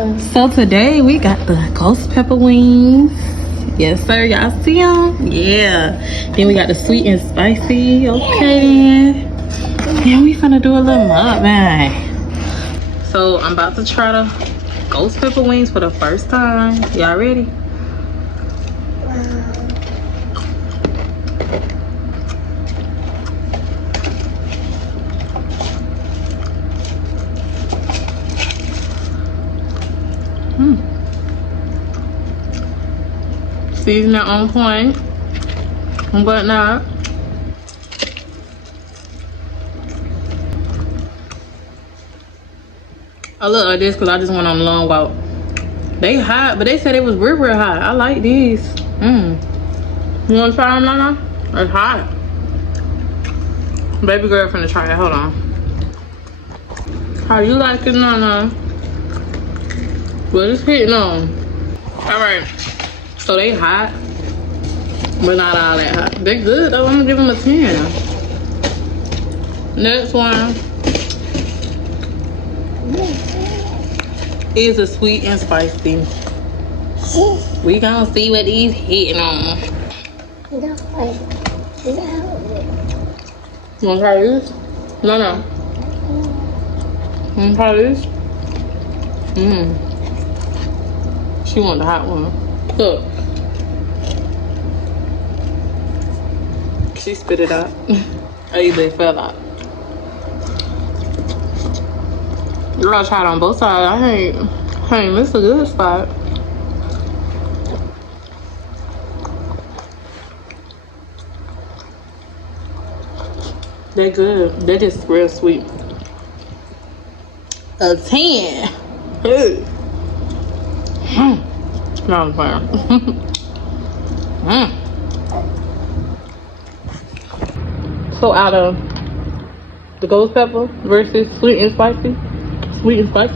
So today we got the ghost pepper wings. Yes, sir. Y'all see them? Yeah. Then we got the sweet and spicy. Okay. Then we finna do a little mukbang. So I'm about to try the ghost pepper wings for the first time. Y'all ready? Seasoning on point, but not. I look like this because I just went on a long walk. They hot, but they said it was real hot. I like these. You want to try them, Nana? It's hot. Baby girl finna try it. Hold on. How you like it, Nana? But it's hitting on. Alright. So they hot, but not all that hot. They're good though. I'm gonna give them a 10. Next one is a sweet and spicy. We gonna see what these hitting on. You wanna try this? No. You wanna try this? She want the hot one. Look. She spit it out. Either it fell out. Girl, I tried on both sides. I ain't missed a good spot. They're good. They're just real sweet. A 10. Hey. Not fire. So out of the ghost pepper versus sweet and spicy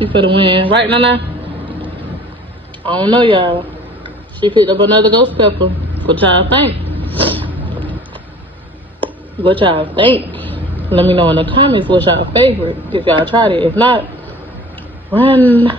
for the win. Right, Nana? I don't know, y'all. She picked up another ghost pepper. What y'all think? What y'all think? Let me know in the comments what's y'all favorite. If y'all tried it. If not, run.